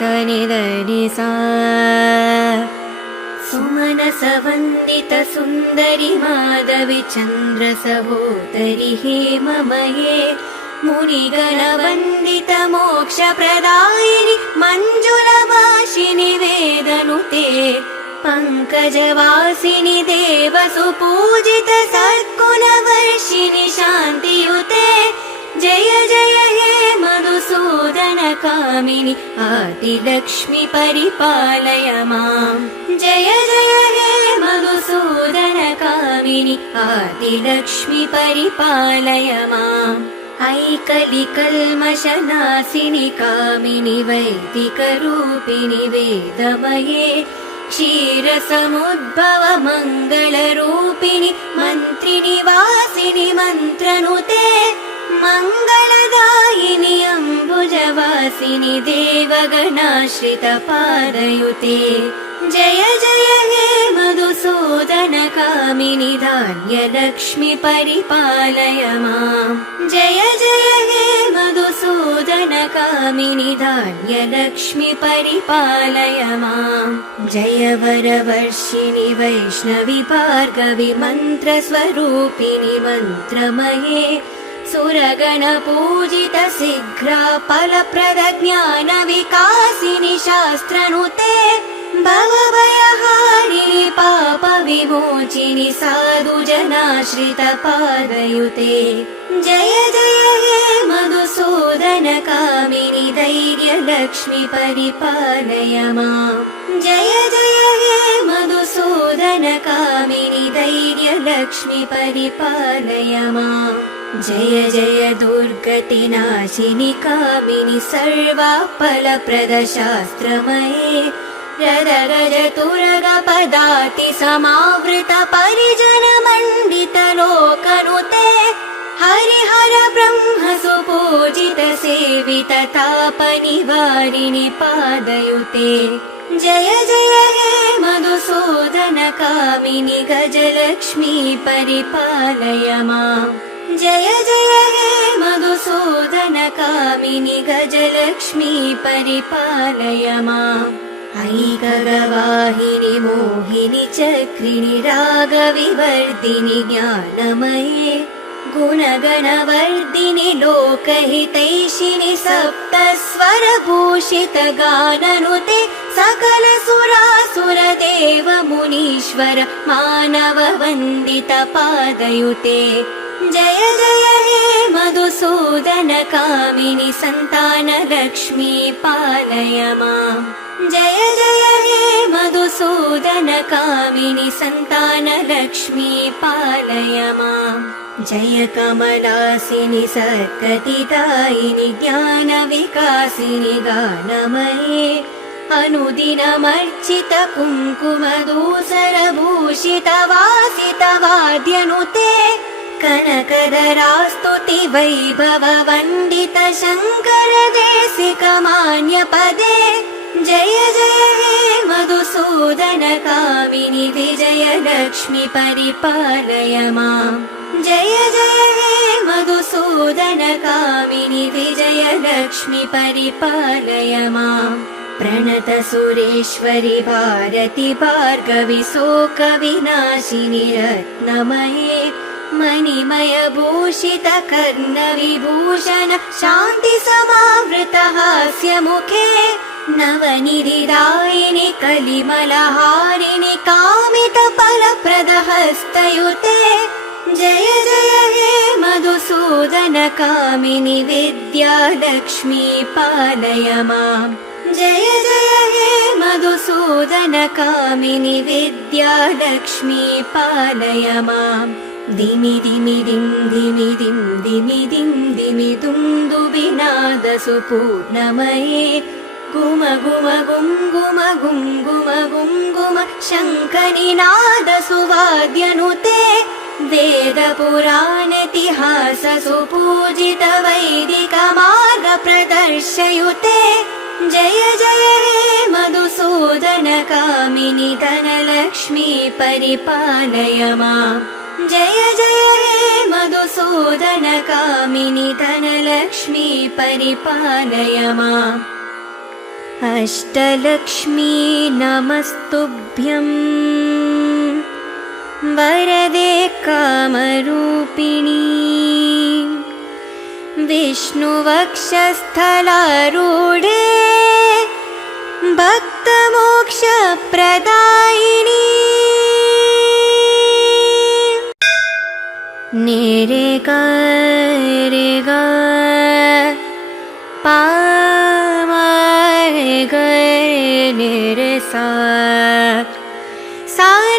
नि द नि सा सुमनस वन्दित सुन्दरि माधवि चन्द्र सहोदरि हेममये मुनिगण वन्दित मोक्ष प्रदायिनि मञ्जुलभाषिनि वेदनुते पङ्कजवासिनि देवसुपूजित सद्गुणवर्षिणि शान्तियुते जय जय हे मधुसूदन कामिनि आदिलक्ष्मि परिपालय माम् जय जय हे मधुसूदन कामिनि आदिलक्ष्मि परिपालय माम् ऐकलिकल्मषनाशिनि कामिनि वैदिकरूपिणि वेदमये क्षीरसमुद्भव मङ्गलरूपिणि मन्त्रिनिवासिनि मन्त्रनुते मङ्गलदायिनि अम्बुजवासिनि देवगणाश्रित पादयुते जय जय हे मधुसूदन कामिनि धान्यलक्ष्मि परिपालय माम् जय जय हे मधुसूदन कामिनि धान्यलक्ष्मि परिपालय माम् जय वरवर्षिणि वैष्णवि भार्गवि मन्त्रस्वरूपिणि मन्त्रमये सुरगण पूजित शीघ्रा फलप्रद ज्ञान विकासिनि शास्त्रनुते भवभयहारिणि पाप विमोचिनि साधु जनाश्रित पादयुते जय जय हे मधुसूदन कामिनि धैर्यलक्ष्मि परिपालय माम् जय जय हे मधुसूदन कामिनि धैर्यलक्ष्मि परिपालय माम् जय जय दुर्गतिनाशिनि कामिनि सर्वाफलप्रद शास्त्रमये रदगज तुरग पदाति समावृत परिजन मण्डित लोकनुते हरिहर ब्रह्म सुपूजित सेवित तापनिवारिणि पादयुते जय जय हे मधुसूदन कामिनि गजलक्ष्मी परिपालय माम् जय जय हे मधुसूदन कामिनि गजलक्ष्मी परिपालय माम् ऐकगवाहिनि मोहिनि चक्रिणि रागविवर्धिनि ज्ञानमये गुणगणवर्धिनि लोकहितैषिणि सप्तस्वरभूषित गाननुते सकल सुरासुर देव मुनीश्वर मानव वन्दित पादयुते जय जय हे मधुसूदन कामिनि सन्तान लक्ष्मी पालय माम् जय जय हे मधुसूदन कामिनि सन्तान लक्ष्मी पालय माम् जय कमलासिनि सद्गतिदायिनि ज्ञान विकासिनि गानमये अनुदिनमर्चित कुङ्कुमधूसरभूषित वासित वाद्यनुते कनकधरास्तुति वैभव वन्दित शङ्कर देशिक मान्य पदे जय जय हे मधुसूदन कामिनि विजयलक्ष्मि परिपालय माम् जय जय हे मधुसूदन कामिनि विजयलक्ष्मि परिपालय माम् प्रणत सुरेश्वरि भारति भार्गवि शोक विनाशिनि रत्नमये मणिमय भूषित कर्ण विभूषण शान्ति समावृत हास्य मुखे नवनिधिदायिनि कलिमलहारिणि कामित फलप्रद हस्तयुते जय जय हे मधुसूदन कामिनि विद्यालक्ष्मी पालय माम् जय जय हे मधुसूदन कामिनि विद्यालक्ष्मी पालय माम् दिमि दिमि दिं दिमि दिं दिमि दिं दिमि दुन्दुभिनाद सुपूर्णमये गुम गुम गुं गुम गुं गुम गुं गुम शङ्खनिनाद सुवाद्यनुते वेद पुराणेतिहास सुपूजित वैदिक मार्ग प्रदर्शयुते जय जय हे मधुसूदन कामिनि धनलक्ष्मी परिपालय माम् जय जय हे मधुसूदन कामिनि धनलक्ष्मी परिपालय माम् अष्टलक्ष्मी नमस्तुभ्यं वरदे कामरूपिणी विष्णुवक्षस्थलारूढे भक्तमोक्षप्रदायिनी निरेगा रेगा पामारे निरे सा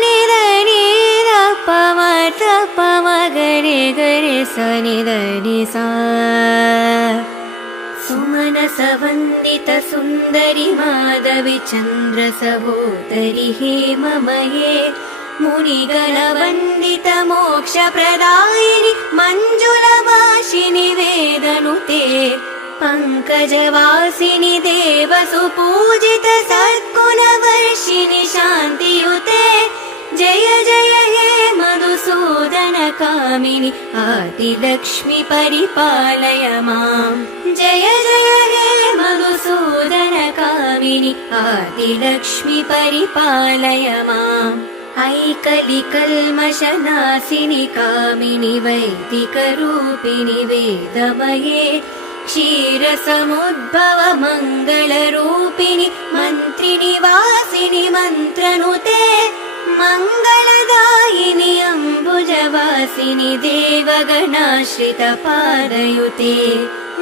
नि द नि द पम द पम गरे गरे सा नि द नि सा सुमनसवन्दित सुन्दरि माधवि चन्द्र सहोदरि हेममये मुनिगणवन्दित मोक्षप्रदायिनि मञ्जुलभाषिनि वेदनुते पङ्कजवासिनि देवसुपूजित सद्गुणवर्षिणि शान्तियुते जय जय हे मधुसूदन कामिनि आदिलक्ष्मि परिपालय माम् जय जय हे मधुसूदन कामिनि आदिलक्ष्मि परिपालय माम् ऐकलिकल्मषनाशिनि कामिनि वैदिकरूपिणि वेदमये क्षीरसमुद्भव मङ्गलरूपिणि मन्त्रिनिवासिनि मन्त्रनुते मङ्गलदायिनि अम्बुजवासिनि देवगणाश्रितपादयुते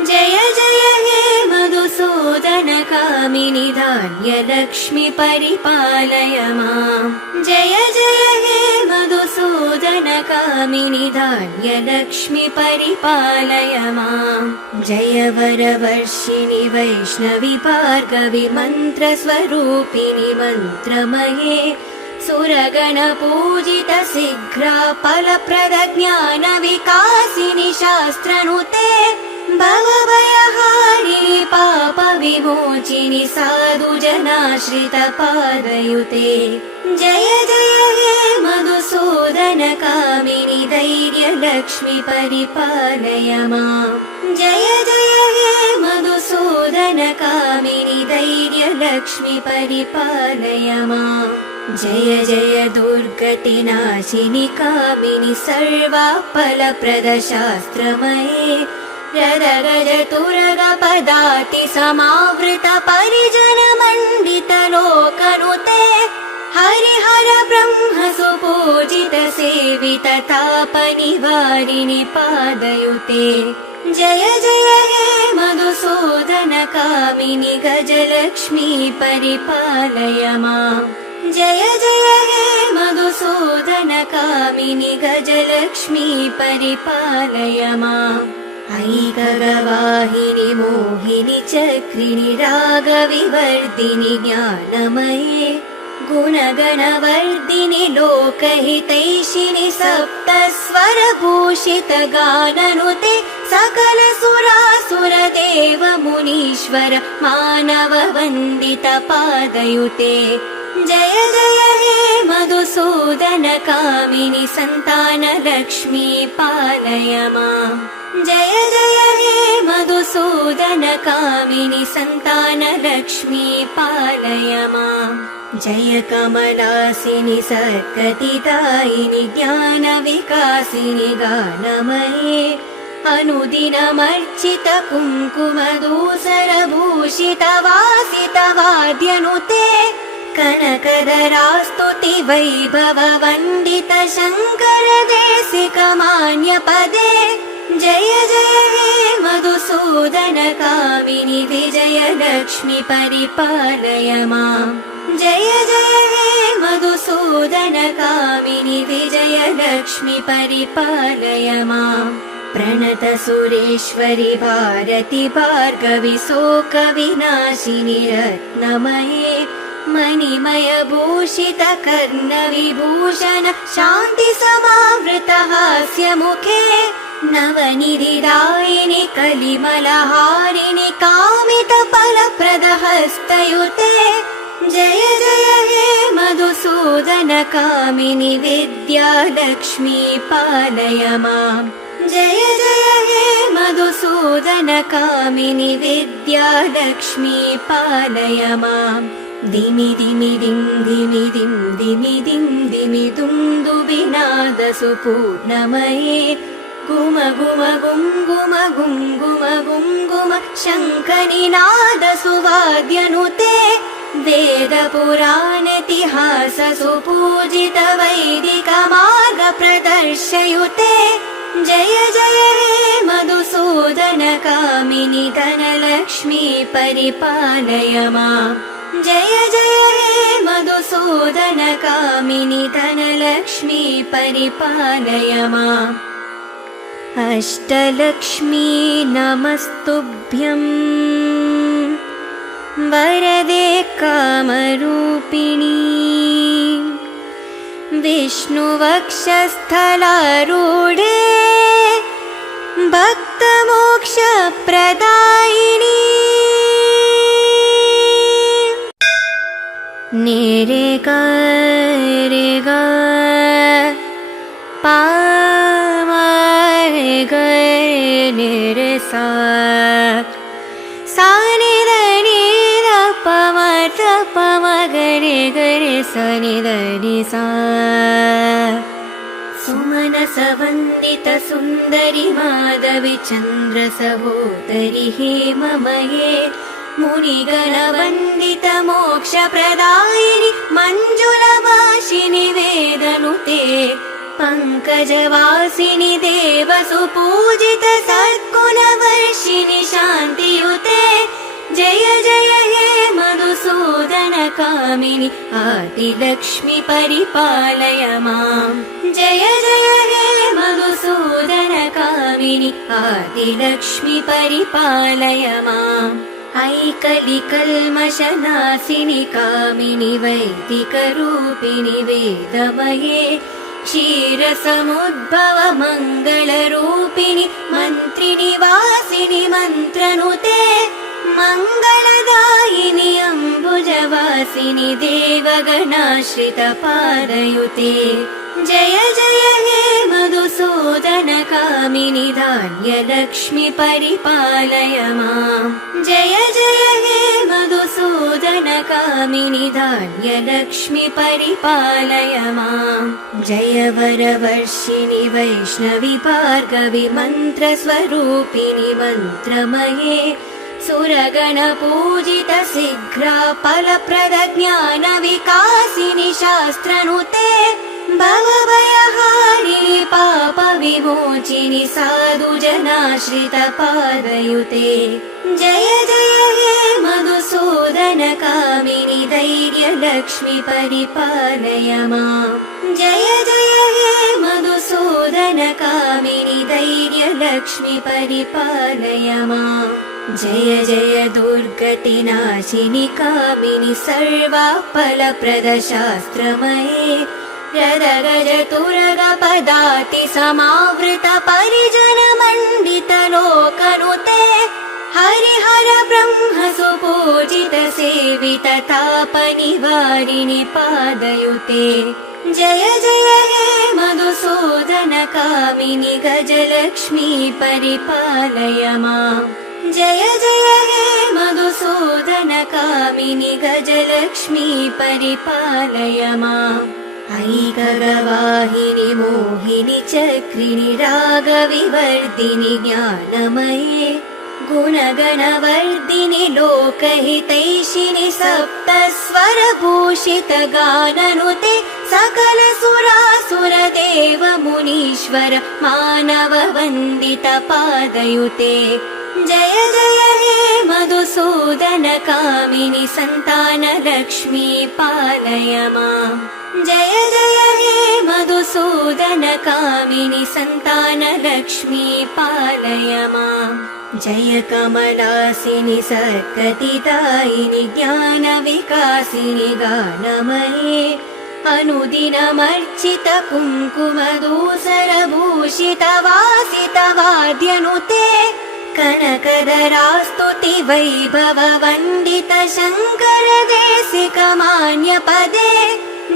जय जय हे मधुसूदन कामिनि धान्यलक्ष्मि परिपालय माम् जय जय हे मधुसूदन कामिनि धान्यलक्ष्मि परिपालय माम् जय वरवर्षिणि वैष्णवि भार्गवि मन्त्रस्वरूपिणि मन्त्रमये सुरगणपूजित शीघ्रा फलप्रद ज्ञानविकासिनि शास्त्रनुते भवभयहारिणि पापविमोचिनि साधुजनाश्रितपादयुते जय जय हे मधुसूदन कामिनि धैर्यलक्ष्मि परिपालय माम् जय जय हे मधुसूदन कामिनि धैर्यलक्ष्मि परिपालय माम् जय जय दुर्गतिनाशिनि कामिनि सर्वाफलप्रद शास्त्रमये रदगजतुरग पदाति समावृत परिजन मण्डित लोकनुते हरिहर ब्रह्म सुपूजित सेवित तापनिवारिणि पादयुते जय जय हे मधुसूदन कामिनि गजलक्ष्मी परिपालय माम् जय जय हे मधुसूदन कामिनि गजलक्ष्मी परिपालय माम् ऐकगवाहिनि मोहिनि चक्रिणि रागविवर्धिनि ज्ञानमये गुणगणवर्धिनि लोकहितैषिणि सप्तस्वरभूषित गाननुते सकल सुरासुर देव मुनीश्वर मानव वन्दित पादयुते जय जय हे मधुसूदन कामिनि सन्तानलक्ष्मी पालय माम् जय जय हे मधुसूदन कामिनि सन्तानलक्ष्मी पालय माम् जय कमलासिनि सद्गतिदायिनि ज्ञानविकासिनि गानमये अनुदिनमर्चित कुङ्कुमधूसरभूषित वासित वाद्यनुते कनकधरास्तुति वैभव वन्दित शङ्कर देशिक मान्यपदे जय जय हे मधुसूदन कामिनि विजयलक्ष्मि परिपालय माम् जय जय हे मधुसूदन कामिनि विजयलक्ष्मि परिपालय माम् प्रणत सुरेश्वरि भारति भार्गवि शोकविनाशिनि रत्नमये मणिमय भूषित कर्णविभूषण शान्ति समावृत हास्यमुखे नवनिधिदायिनि कलिमलहारिणि कामित फलप्रद हस्तयुते जय जय हे मधुसूदन कामिनि विद्यालक्ष्मी पालय माम् जय जय हे मधुसूदनकामिनि विद्यालक्ष्मी पालय माम् दिमि दिमि दिं दिमि दिं दिमि दिं दिमि दुन्दुभिनादसुपूर्णमये गुम गुम गुं गुम गुं गुम गुं गुम शङ्खनिनादसुवाद्यनुते वेदपुराणेतिहाससुपूजित वैदिकमार्गप्रदर्शयुते जय जय हे मधुसूदनकामिनि धनलक्ष्मी परिपालय माम् जय जय हे मधुसूदनकामिनि धनलक्ष्मी परिपालय माम् अष्टलक्ष्मी नमस्तुभ्यं वरदे कामरूपिणी विष्णुवक्षस्थलारूढे भक्तमोक्षप्रदायिनी निरे गा रे गा पा रे ग निरे सा सा नि द नि द प म ध प म ग रे ग रे स नि द नि सा सुमनसवन्दित सुन्दरि माधवि चन्द्र सहोदरि हेममये मुनिगणवन्दित मोक्षप्रदायिनि मञ्जुलभाषिनि वेदनुते पङ्कजवासिनि देवसुपूजित सद्गुणवर्षिणि शान्तियुते जय जय हे मधुसूदनकामिनि आदिलक्ष्मि परिपालय माम् जय जय हे मधुसूदनकामिनि आदिलक्ष्मि परिपालय माम् ऐकलिकल्मषनाशिनि कामिनि वैदिकरूपिणि वेदमये क्षीरसमुद्भव मङ्गलरूपिणि मन्त्रिनिवासिनि मन्त्रनुते मङ्गलदायिनि अम्बुजवासिनि देवगणाश्रितपादयुते जय जय हे मधुसूदनकामिनि धान्यलक्ष्मि परिपालय माम् जय जय हे मधुसूदनकामिनि धान्यलक्ष्मि परिपालय माम् जय वरवर्षिणि वैष्णवि भार्गवि मन्त्रस्वरूपिणि मन्त्रमये सुरगणपूजित शीघ्रा फलप्रदज्ञानविकासिनि शास्त्रनुते भवभयहारिणि पापविमोचिनि साधुजनाश्रितपादयुते जय जय हे मधुसूदनकामिनि धैर्यलक्ष्मि परिपालय माम् जय जय हे मधुसूदनकामिनि धैर्यलक्ष्मि परिपालय माम् जय जय दुर्गतिनाशिनि कामिनि सर्वाफलप्रदशास्त्रमये रदगजतुरगपदाति समावृत परिजनमण्डित लोकनुते हरिहर ब्रह्म सुपूजित सेवित तापनिवारिणि पादयुते जय जय हे मधुसूदनकामिनि गजलक्ष्मी परिपालय माम् जय जय हे मधुसूदनकामिनि गजलक्ष्मी परिपालय माम् ऐकगवाहिनि मोहिनि चक्रिणि रागविवर्धिनि ज्ञानमये गुणगणवर्धिनि लोकहितैषिणि सप्तस्वरभूषित गाननुते सकल सुरासुरदेव मुनीश्वर मानव वन्दित पादयुते जय जय हे मधुसूदनकामिनि सन्तानलक्ष्मी पालय माम् जय जय हे मधुसूदनकामिनि सन्तानलक्ष्मी पालय माम् जय कमलासिनि सद्गतिदायिनि ज्ञानविकासिनि गानमये अनुदिनमर्चित कुङ्कुमधूसरभूषित वासित वाद्यनुते कनकदरास्तुति वैभव वन्दित शङ्कर देशिक मान्यपदे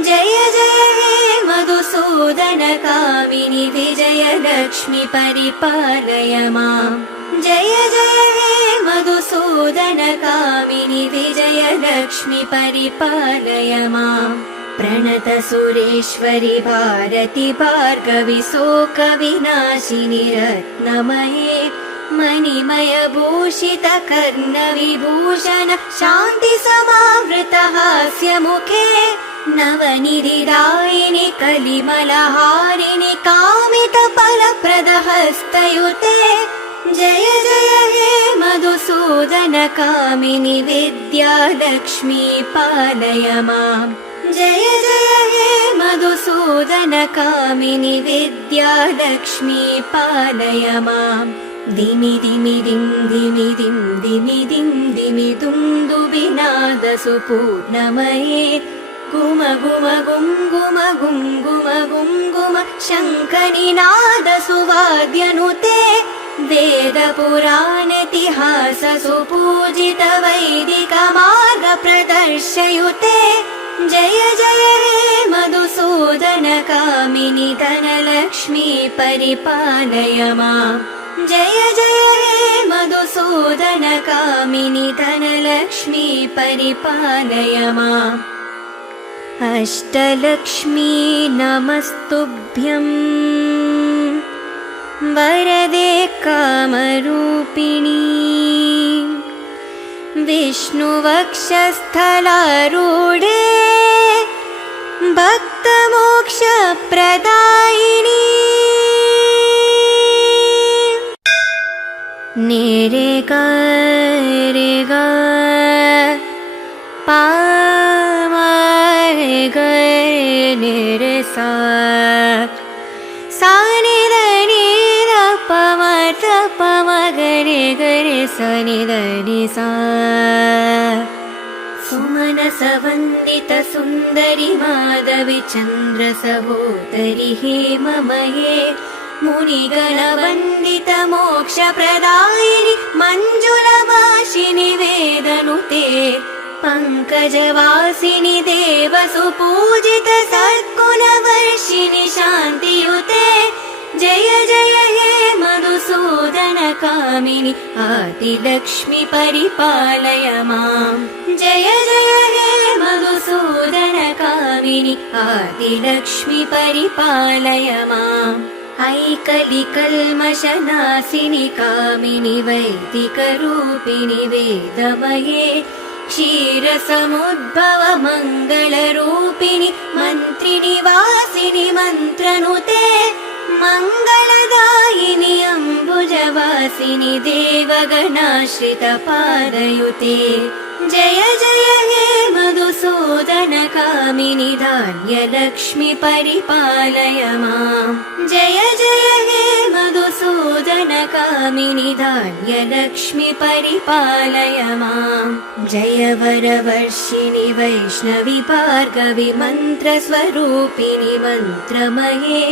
जय जय हे मधु मधुसूदनकामिनि विजयलक्ष्मि परिपालय माम् जय जय हे मधुसूदनकामिनि विजयलक्ष्मि परिपालय माम् प्रणत सुरेश्वरि भारति भार्गवि शोकविनाशिनि रत्नमये मणिमय भूषित कर्ण विभूषण शान्ति समावृत हास्यमुखे नवनिधिदायिनि कलिमलहारिणि कामित फलप्रद हस्तयुते जय जय हे मधुसूदनकामिनि विद्यालक्ष्मी पालय माम् जय जय हे मधुसूदनकामिनि विद्यालक्ष्मी पालय माम् दिमि दिमि दिं दिमि दिं दिमि दिं दिमि दुन्दुभिनाद सुपूर्णमये गुम गुम गुं गुम गुं गुम गुं गुम शङ्खनिनाद सुवाद्यनुते वेद पुराणेतिहास सुपूजित वैदिक मार्ग प्रदर्शयुते जय जय हे मधुसूदनकामिनि धनलक्ष्मी परिपालय माम् जय जय हे मधुसूदनकामिनि धनलक्ष्मी परिपालय माम् अष्टलक्ष्मी नमस्तुभ्यं वरदे कामरूपिणी विष्णुवक्षस्थलारूढे भक्तमोक्षप्रदायिनी निरे गा रे गा पा रे ग निरे सा सा नि ध नि ध प म ध प म ग रे ग रे स नि ध नि सा सुमनसवन्दित सुन्दरि माधवि चन्द्र सहोदरि हेममये मुनिगणवन्दित मोक्षप्रदायिनि मञ्जुलभाषिनि वेदनुते पङ्कजवासिनि देवसुपूजित सद्गुणवर्षिणि शान्तियुते जय जय हे मधुसूदनकामिनि आदिलक्ष्मि परिपालय माम् जय जय हे मधुसूदनकामिनि आदिलक्ष्मि परिपालय माम् ऐकलिकल्मषनाशिनि कामिनि वैदिकरूपिणि वेदमये क्षीरसमुद्भव मङ्गलरूपिणि मन्त्रिनिवासिनि मन्त्रनुते मङ्गलदायिनि अम्बुजवासिनि देवगणाश्रित पादयुते जय जय हे मधुसूदनकामिनि धान्यलक्ष्मि परिपालय माम् जय जय हे मधुसूदनकामिनि धान्यलक्ष्मि परिपालय माम् जय वरवर्षिणि वैष्णवि भार्गवि मन्त्रस्वरूपिणि मन्त्रमये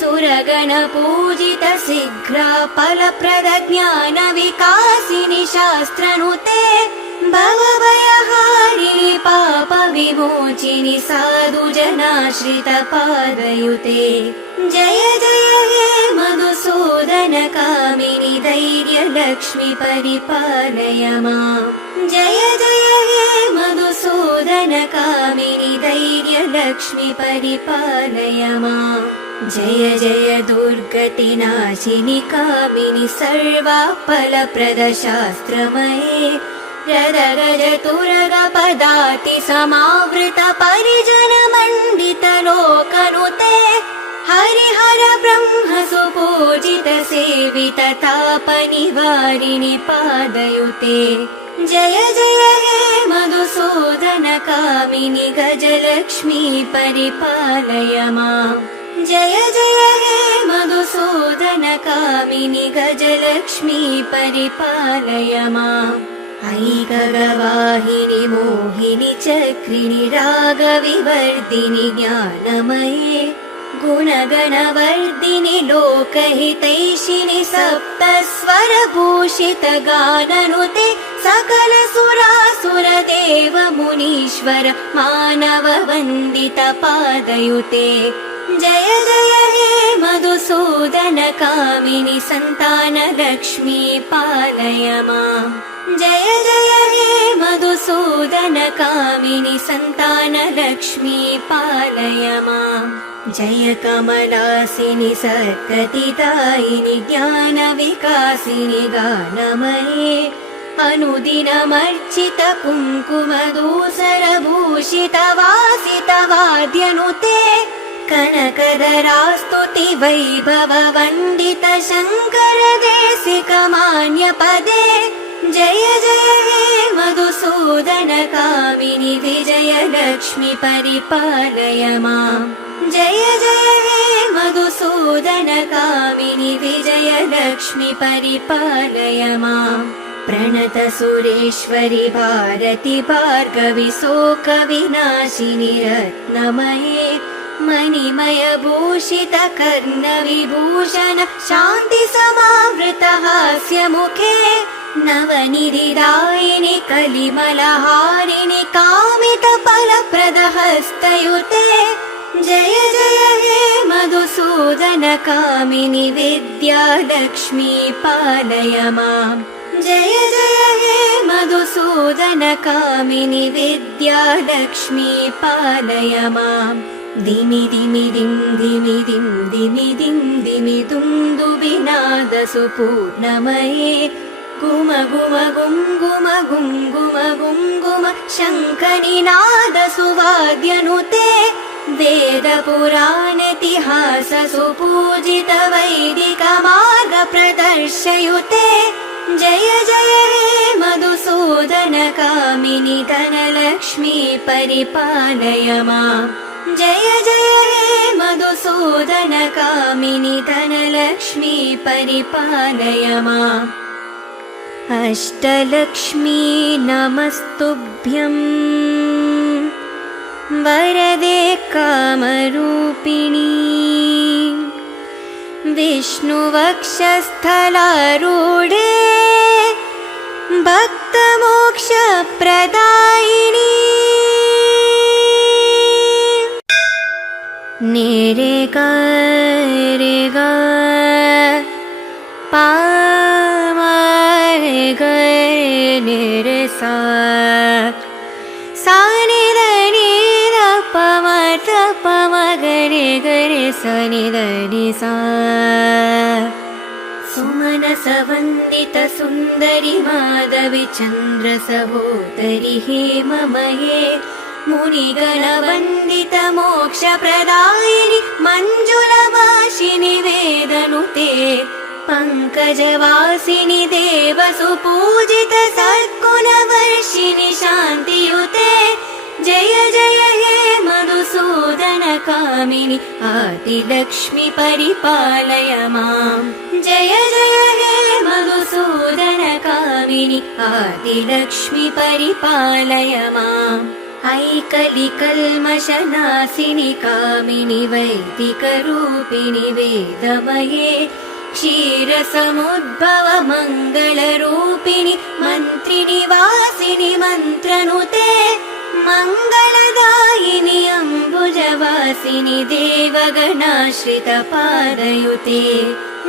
सुरगणपूजित शीघ्रा फलप्रद ज्ञान विकासिनि शास्त्रनुते भवभयहारिणि पाप विमोचिनि साधुजनाश्रित पादयुते जय जय हे मधुसूदनकामिनि धैर्यलक्ष्मि परिपालय माम् जय जय हे मधुसूदनकामिनि धैर्यलक्ष्मि परिपालय माम् जय जय दुर्गतिनाशिनि कामिनि सर्वाफलप्रद शास्त्रमये रदगज तुरग पदाति समावृत परिजन मण्डित लोकनुते हरिहर ब्रह्म सुपूजित सेवित तापनिवारिणि पादयुते जय जय हे मधुसूदनकामिनि गजलक्ष्मी परिपालय माम् जय जय हे मधुसूदनकामिनि गजलक्ष्मी परिपालय माम् ऐकगवाहिनि मोहिनि चक्रिणि रागविवर्धिनि ज्ञानमये गुणगणवर्धिनि लोकहितैषिणि सप्तस्वरभूषित गाननुते सकल सुरासुर देव मुनीश्वर मानव वन्दित पादयुते जय जय हे मधुसूदनकामिनि सन्तानलक्ष्मी पालय माम् जय जय हे मधुसूदनकामिनि सन्तानलक्ष्मी पालय माम् जय कमलासिनि सद्गतिदायिनि ज्ञानविकासिनि गानमये अनुदिनमर्चित कुङ्कुमधूसरभूषितवासितवाद्यनुते कनकदरास्तुति वैभव वन्दित शङ्कर देशिकमान्यपदे जय जय हे मधुसूदनकामिनि विजयलक्ष्मी परिपालय माम् जय जय हे मधुसूदनकामिनि विजयलक्ष्मी परिपालय माम् प्रणत सुरेश्वरि भारति भार्गवि शोकविनाशिनि रत्नमये मणिमय भूषित कर्णविभूषण शान्ति समावृत हास्यमुखे नवनिधिदायिनि कलिमलहारिणि कामित फलप्रद हस्तयुते जय जय हे मधुसूदनकामिनि विद्यालक्ष्मी पालय माम् जय जय हे मधुसूदनकामिनि विद्यालक्ष्मी पालय माम् दिमि दिमि दिं दिमि दिं दिमि दिं दिमि दुन्दुभिनादसुपूर्णमये गुम गुम गुं गुम गुं गुम गुं गुम शङ्खनिनादसुवाद्यनुते वेदपुराणेतिहास सुपूजित वैदिक मार्ग प्रदर्शयुते जय जय हे मधुसूदनकामिनि धनलक्ष्मी परिपालय माम् जय जय हे मधुसूदनकामिनि धनलक्ष्मी परिपालय माम् अष्टलक्ष्मी नमस्तुभ्यम् वरदे कामरूपिणी विष्णुवक्षस्थलारूढे भक्तमोक्षप्रदायिनी नेरे गा रे गा पा मा रे गा नेरे सा सा नि ध नि ध प म ध प म ग रे ग रे सा नि ध नि सा सुमनसवन्दित सुन्दरि माधवि चन्द्र सहोदरि हेममये मुनिगणवन्दित मोक्षप्रदायिनि मञ्जुलभाषिनि वेदनुते पङ्कजवासिनि देवसुपूजित सद्गुणवर्षिणि शान्तियुते जय जय हे मधुसूदनकामिनि आदिलक्ष्मी परिपालय माम् जय जय हे मधुसूदनकामिनि आदिलक्ष्मी परिपालय माम् ऐकलिकल्मषनाशिनि कामिनि वैदिकरूपिणि वेदमये क्षीरसमुद्भव मङ्गलरूपिणि मन्त्रिनिवासिनि मन्त्रनुते मङ्गलदायिनि अम्बुजवासिनि देवगणाश्रित पादयुते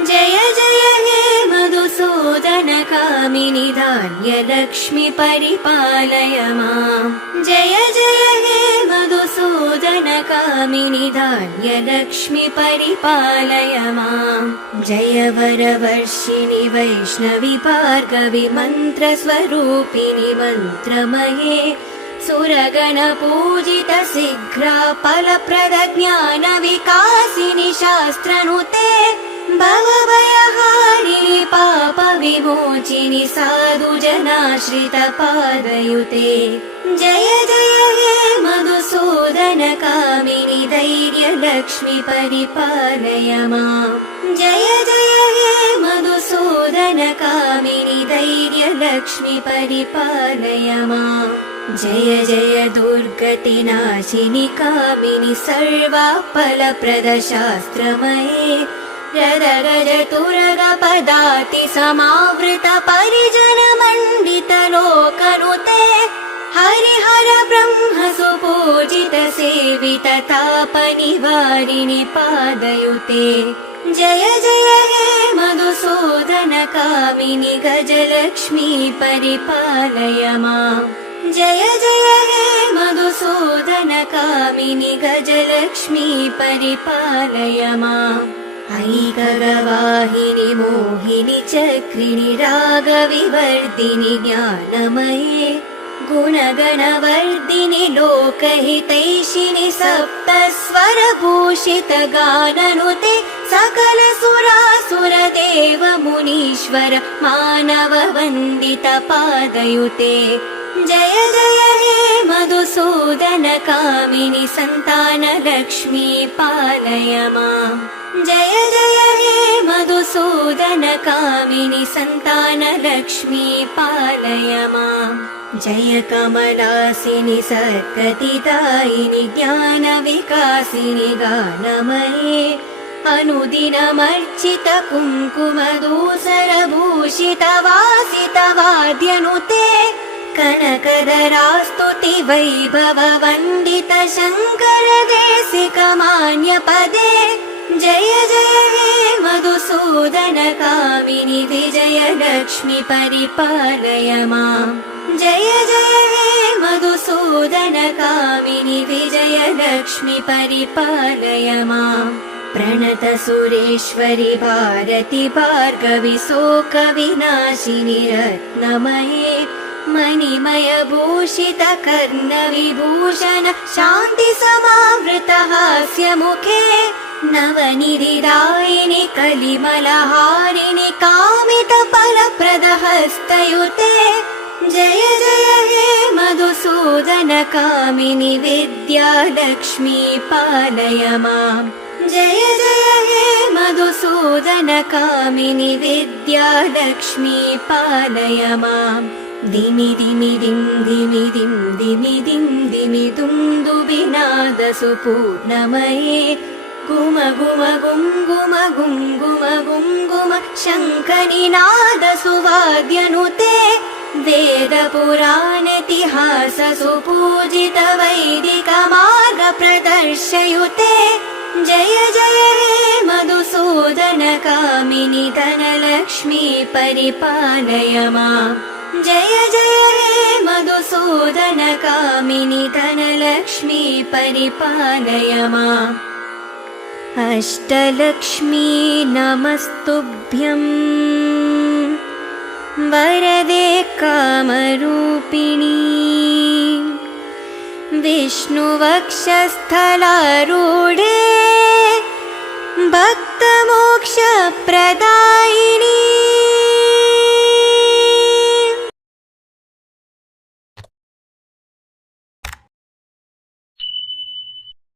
जय जय हे मधुसूदनकामिनि धान्यलक्ष्मी परिपालय माम् जय जय हे मधुसूदनकामिनि धान्यलक्ष्मी परिपालय माम् जय वरवर्षिणि वैष्णवि भार्गवि मन्त्रस्वरूपिणि मन्त्रमये सुरगणपूजित शीघ्रा फलप्रद ज्ञानविकासिनि शास्त्रनुते भवभयहारिणि पापविमोचिनि साधुजनाश्रित पादयुते जय जय हे मधुसूदनकामिनि धैर्यलक्ष्मी परिपालय माम् जय जय हे मधुसूदनकामिनि धैर्यलक्ष्मी परिपालय माम् जय जय दुर्गतिनाशिनि कामिनि सर्वाफलप्रद शास्त्रमये रदगजतुरगपदाति समावृत परिजनमण्डित लोकनुते हरिहर ब्रह्म सुपूजित सेवित तापनिवारिणि पादयुते जय जय हे मधुसूदन कामिनि गजलक्ष्मी परिपालय माम् जय जय हे मधुसूदन कामिनि गजलक्ष्मी परिपालय माम् ऐकगवाहिनि मोहिनि चक्रिणि रागविवर्धिनि ज्ञानमये गुणगणवर्धिनि लोकहितैषिणि सप्तस्वरभूषितगाननुते सकलसुरासुरदेव मुनीश्वर मानववन्दितपादयुते जय जय हे मधुसूदन कामिनि सन्तानलक्ष्मी पालय माम् जय जय हे मधुसूदन कामिनि सन्तानलक्ष्मी पालय माम् जय कमलासिनि सद्गतिदायिनि ज्ञानविकासिनि गानमये अनुदिनमर्चित कुङ्कुमधूसरभूषित वासित वाद्यनुते कनकदरास्तुति वैभव वन्दित शङ्कर देशिकमान्यपदे जय जय हे मधुसूदन कामिनि विजयलक्ष्मी परिपालय माम् जय जय हे मधुसूदन कामिनि विजयलक्ष्मी परिपालय माम् प्रणत सुरेश्वरि भारति भार्गवि शोकविनाशिनि रत्नमये मणिमय भूषित कर्णविभूषण शान्ति समावृत हास्यमुखे नवनिधिदायिनि कलिमलहारिणि कामित फलप्रद हस्तयुते जय जय हे मधुसूदन कामिनि विद्यालक्ष्मी पालय माम् जय जय हे मधुसूदन कामिनि विद्यालक्ष्मी पालय माम् दिमि दिमि दिं दिमि दिं दिमि दिं दिमि दुन्दुभिनाद सुपूर्णमये गुम गुम गुं गुम गुं गुम गुं गुम शङ्खनिनाद सुवाद्यनुते वेद पुराणेतिहास सुपूजित वैदिक मार्ग प्रदर्शयुते जय जय हे मधुसूदन कामिनि धनलक्ष्मी परिपालय माम् जय जय हे मधुसूदन कामिनि धनलक्ष्मी परिपालय माम् अष्टलक्ष्मी नमस्तुभ्यं वरदे कामरूपिणी विष्णुवक्षस्थलारूढे भक्तमोक्षप्रदायिनी